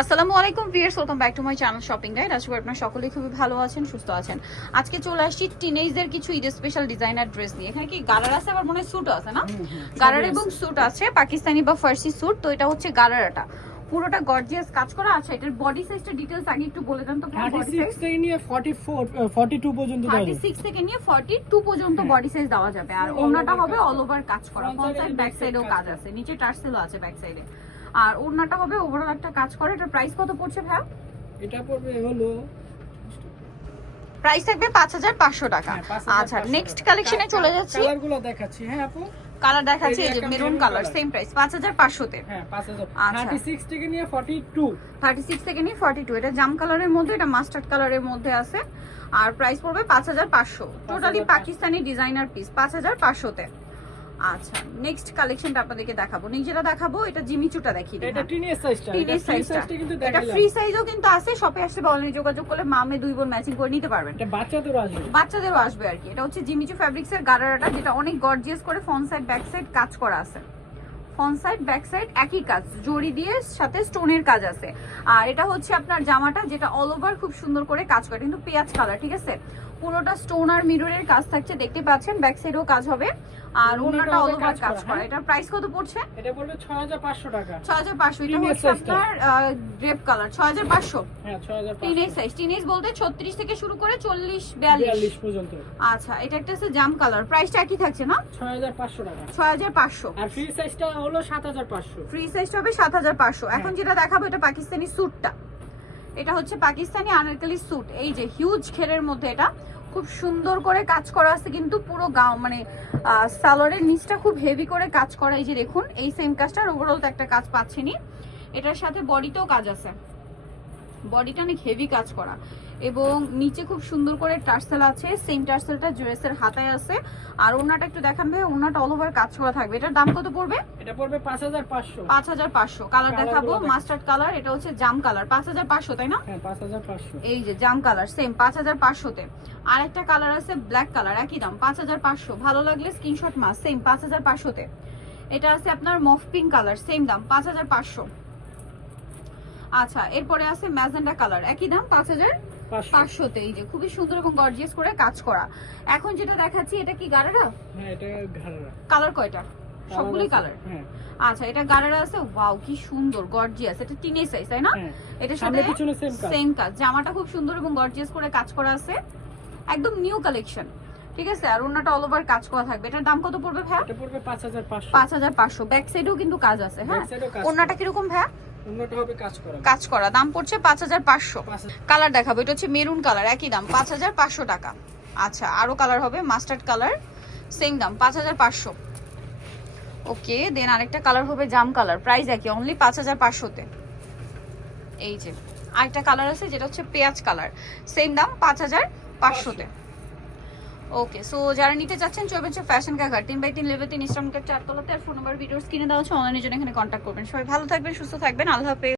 আসসালামু আলাইকুম viewers welcome back to my channel shopping guide. আশা করি আপনারা সকলেই খুবই ভালো আছেন সুস্থ আছেন। আজকে চলে আসছি টিনেজদের কিছু ঈদের স্পেশাল ডিজাইনার ড্রেস নিয়ে। এখানে কি গালার আছে? আবার মনে হয় স্যুট আছে না? গালার এবং স্যুট আছে পাকিস্তানি বা ফার্সি স্যুট তো এটা হচ্ছে গালারাটা পুরোটা গর্জিয়াস কাজ করা আছে। এটার বডি সাইজটা ডিটেইলস আগে একটু বলে দেন তো থার্টি বডি সাইজ সিক্স থেকে নিয়ে ফর্টি ফোর ফর্টি টু পর্যন্ত দেওয়া যাবে। সিক্স থেকে নিয়ে পর্যন্ত হ্যাঁ। বডি সাইজ দেওয়া যাবে। আর over হবে অল ওভার কাজ করা। ফ্রন্ট সাইড ব্যাক সাইডেও কাজ। আছে। নিচে টার্সেলও আছে ব্যাক সাইডে আর ওড়নাটা হবে ওভারঅল একটা কাজ করে। এটার প্রাইস কত পড়ছে ভাই এটা পড়বে হলো প্রাইস থাকবে পাঁচ হাজার পাঁচশো টাকা। হ্যাঁ, 5,500 আচ্ছা নেক্সট কালেকশনে চলে যাচ্ছি। কালারগুলো দেখাচ্ছি। হ্যাঁ আপু? কালার দেখাচ্ছি এই যে মেরুন কালার। সেম প্রাইস পাঁচ হাজার পাঁচশোতে। হ্যাঁ পাঁচ হাজার আচ্ছা। থার্টি সিক্স থেকে নিয়ে ফর্টি টু থার্টি সিক্স থেকে নিয়ে ফর্টি টু এটা জাম কালারের মধ্যে এটা মাস্টার্ড কালারের মধ্যে আছে। আর প্রাইস পড়বে পাঁচ হাজার পাঁচশো। টোটালি পাকিস্তানি ডিজাইনার পিস পাঁচ হাজার পাঁচশোতে। আচ্ছা নেক্সট কালেকশনটা আপনাদেরকে দেখাবো। নিজেরা দেখাবো এটা জিমিচুটা দেখিয়ে দিই। এটা টিনের সাইজটা টিনের সাইজটা কিন্তু এটা ফ্রি সাইজও কিন্তু আছে শপে আসতে অনলাইনে যোগাযোগ করলে মামে দুই বোন ম্যাচিং করে নিতে পারবেন। এটা বাচ্চাদেরও আসবে। বাচ্চাদেরও আসবে আর কি। এটা হচ্ছে জিমিচু ফ্যাব্রিক্সের গারারাটা যেটা অনেক গর্জিয়াস করে ফ্রন্ট সাইড ব্যাক সাইড কাজ করা আছে। ফ্রন্ট সাইড ব্যাক সাইড একই কাজ জড়ি দিয়ে সাথে স্টোনের কাজ আছে। আর এটা হচ্ছে আপনার জামাটা যেটা অল ওভার খুব সুন্দর করে কাজ করে কিন্তু পেঁয়াজ কালার ঠিক আছে? পুরোটা স্টোন আর মিররের কাজ থাকছে দেখতে পাচ্ছেন ব্যাক সাইডেও কাজ হবে। আর ওনাটা অল ওভার কাজ করা, হ্যাঁ? এটার প্রাইস কত পড়ছে? এটা পড়বে ছয় হাজার পাঁচশো টাকা। ছয় হাজার পাঁচশো এটা Teenage হচ্ছে আপনার গ্রেপ কালার ছয় হাজার পাঁচশো। হ্যাঁ ছয় হাজার টিনেজ সাইজ টিনেজ বলতে ছত্রিশ থেকে শুরু করে চল্লিশ বিয়াল্লিশ। বিয়াল্লিশ পর্যন্ত। আচ্ছা এটা একটা আছে জাম কালার প্রাইসটা একই থাকছে না? ছয় হাজার পাঁচশো টাকা। ছয় হাজার পাঁচশো। আর ফ্রি সাইজটা হলো সাত হাজার পাঁচশো। ফ্রি সাইজটা হবে সাত হাজার পাঁচশো। এখন হ্যাঁ। যেটা দেখাবো এটা পাকিস্তানি স্যুটটা। এটা হচ্ছে পাকিস্তানি আনারকলি স্যুট। এই যে হিউজ ঘেরের মধ্যে এটা। খুব সুন্দর করে কাজ করা আছে কিন্তু পুরো গাও মানে সালোয়ারের নিচটা খুব হেভি করে কাজ করা। এই যে দেখুন এই সেম কাজটার ওভারঅল তো একটা কাজ পাচ্ছিনি এটার সাথে বডিতেও কাজ আছে। বডিটা অনেক হেভি কাজ করা। এবং নিচে খুব সুন্দর করে টার্সেল আছে সেম টার্সেলটা ড্রেসের হাতায় আছে। আর ওনাটা একটু দেখান ভাই ওনাটা অল ওভার কাজ করা থাকবে। এটার দাম কত পড়বে? এটা পড়বে পাঁচ হাজার পাঁচশো। পাঁচ হাজার পাঁচশো। কালার দেখাবো মাস্টার্ড কালার এটা হচ্ছে জাম কালার পাঁচ হাজার পাঁচশো তাই না? হ্যাঁ পাঁচ হাজার পাঁচশো। এই যে জাম কালার সেম পাঁচ হাজার পাঁচশোতে। আর একটা কালার আছে ব্ল্যাক কালার একই দাম পাঁচ হাজার পাঁচশো। ভালো লাগলে স্ক্রিনশট মাস সেম পাঁচ হাজার পাঁচশোতে। এটা আছে আপনার মফ পিঙ্ক কালার সেম দাম পাঁচ হাজার পাঁচশো। আচ্ছা এরপরে আছে ম্যাজেন্ডা কালার। একই দাম পাঁচ হাজার পাঁচশো। পাঁচশোতে। এই যে খুবই সুন্দর এবং গর্জিয়াস করে কাজ করা। এখন যেটা দেখাচ্ছি এটা কি গাড়ারা হ্যাঁ এটা কালার কয়টা? সবগুলি কালার। হ্যাঁ। আচ্ছা এটা গাড়ারা আছে? ওয়াও কি সুন্দর গর্জিয়াস এটা টিনেজ সাইজ তাই না? হ্যাঁ। এটার সামনে পিছনে সেম কাজ। জামাটা খুব সুন্দর এবং গর্জিয়াস করে কাজ করা আছে। একদম নিউ কালেকশন ঠিক আছে? আর ওনাটা অল ওভার কাজ করা থাকবে। এটার দাম কত পড়বে ভাই এটা পড়বে পাঁচ হাজার পাঁচশো। পাঁচ হাজার পাঁচশো। ব্যাক সাইডেও কিন্তু কাজ আছে হ্যাঁ? ওনাটা কীরকম ভাই অন্যটা হবে কাজ করা। কাজ করা। দাম পড়ছে পাঁচ হাজার পাঁচশো। কালার দেখাবো। এটা হচ্ছে মেরুন কালার একই দাম পাঁচ হাজার পাঁচশো টাকা। আচ্ছা আরও কালার হবে মাস্টার্ড কালার সেম দাম পাঁচ হাজার পাঁচশো। ওকে দেন আরেকটা কালার হবে জাম কালার প্রাইস একই অনলি পাঁচ হাজার পাঁচশোতে। এই যে আরেকটা কালার আছে যেটা হচ্ছে পেঁয়াজ কালার সেম দাম পাঁচ হাজার পাঁচশোতে। ওকে সো যারা নিতে চাচ্ছেন, চলবেন সে ফ্যাশন কাকার তিন বাই তিন লেভেল তিন ইস্টার্ন চারতলাতে আর ফোন নাম্বার ভিডিওস কিনে দেওয়া হচ্ছে। অনলাইনের জন্য এখানে কন্ট্যাক্ট করবেন। সবাই ভালো থাকবেন, সুস্থ থাকবেন। আল্লাহ হাফেজ।